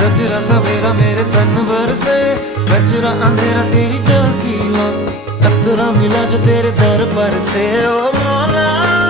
सजरा सवेरा मेरे तन भर से, कचरा अंधेरा तेरी चलती ला, कतरा मिला जो तेरे दर पर से। ओ मौला